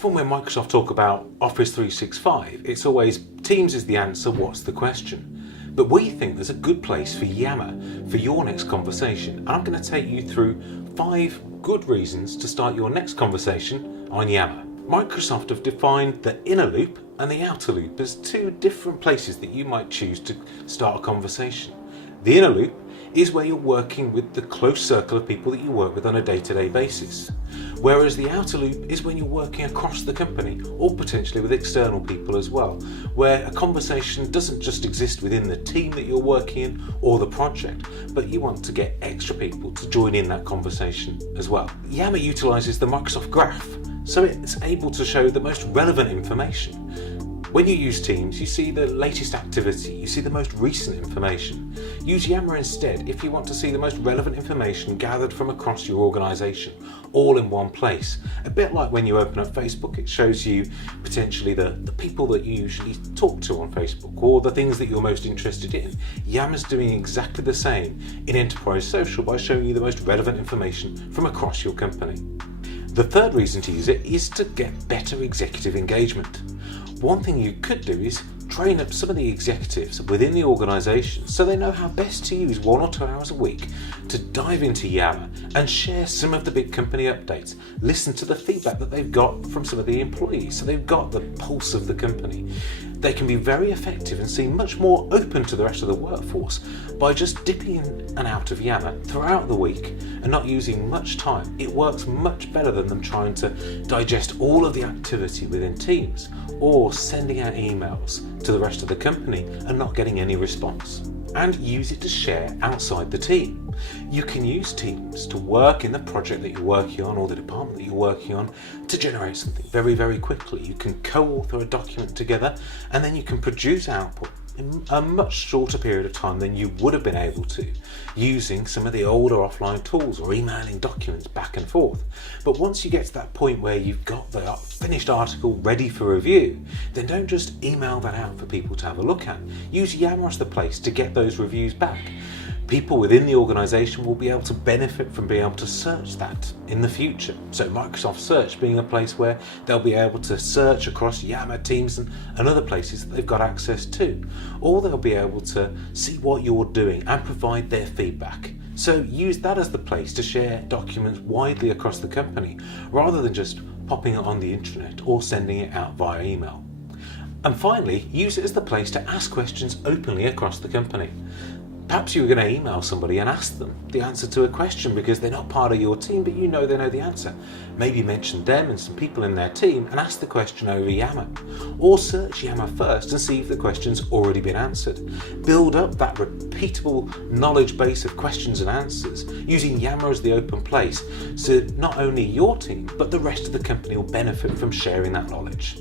Often when Microsoft talk about Office 365, it's always Teams is the answer, what's the question? But we think there's a good place for Yammer for your next conversation, and I'm going to take you through 5 good reasons to start your next conversation on Yammer. Microsoft have defined the inner loop and the outer loop as 2 different places that you might choose to start a conversation. The inner loop is where you're working with the close circle of people that you work with on a day-to-day basis. Whereas the outer loop is when you're working across the company or potentially with external people as well, where a conversation doesn't just exist within the team that you're working in or the project, but you want to get extra people to join in that conversation as well. Yammer utilizes the Microsoft Graph, so it's able to show the most relevant information. When you use Teams, you see the latest activity, you see the most recent information. Use Yammer instead if you want to see the most relevant information gathered from across your organisation, all in one place. A bit like when you open up Facebook, it shows you potentially the people that you usually talk to on Facebook or the things that you're most interested in. Yammer's doing exactly the same in Enterprise Social by showing you the most relevant information from across your company. The third reason to use it is to get better executive engagement. One thing you could do is train up some of the executives within the organisation so they know how best to use 1 or 2 hours a week to dive into Yammer and share some of the big company updates. Listen to the feedback that they've got from some of the employees so they've got the pulse of the company. They can be very effective and seem much more open to the rest of the workforce by just dipping in and out of Yammer throughout the week and not using much time. It works much better than them trying to digest all of the activity within Teams or sending out emails to the rest of the company and not getting any response. And use it to share outside the team. You can use Teams to work in the project that you're working on or the department that you're working on to generate something very, very quickly. You can co-author a document together and then you can produce output in a much shorter period of time than you would have been able to using some of the older offline tools or emailing documents back and forth. But once you get to that point where you've got the finished article ready for review, then don't just email that out for people to have a look at. Use Yammer as the place to get those reviews back. People within the organisation will be able to benefit from being able to search that in the future. So Microsoft Search being a place where they'll be able to search across Yammer, Teams and other places that they've got access to. Or they'll be able to see what you're doing and provide their feedback. So use that as the place to share documents widely across the company rather than just popping it on the intranet or sending it out via email. And finally, use it as the place to ask questions openly across the company. Perhaps you were going to email somebody and ask them the answer to a question because they're not part of your team, but you know they know the answer. Maybe mention them and some people in their team and ask the question over Yammer. Or search Yammer first and see if the question's already been answered. Build up that repeatable knowledge base of questions and answers using Yammer as the open place so not only your team, but the rest of the company will benefit from sharing that knowledge.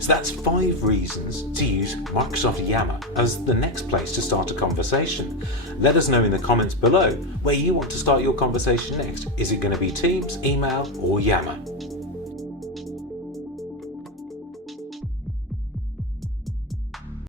So that's 5 reasons to use Microsoft Yammer as the next place to start a conversation. Let us know in the comments below where you want to start your conversation next. Is it going to be Teams, email or Yammer?